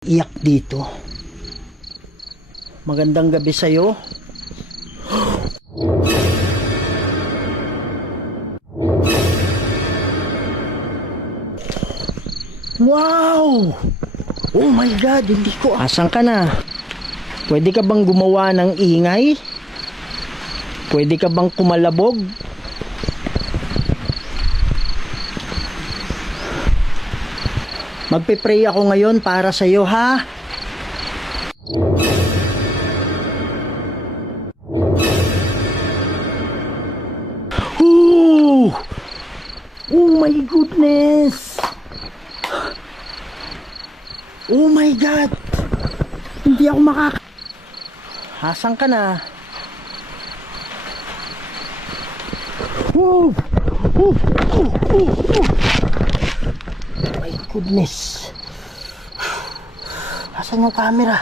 Iyak dito. Magandang gabi sa'yo. Wow! Oh my God, hindi ko... Asan ka na? Pwede ka bang gumawa ng ingay? Pwede ka bang kumalabog? Magpe-pray ako ngayon para sa iyo, ha? Ooh! Oh my goodness! Oh my God! Hindi ako Hasang ka na? Woo! Oh my goodness! Asan yung camera?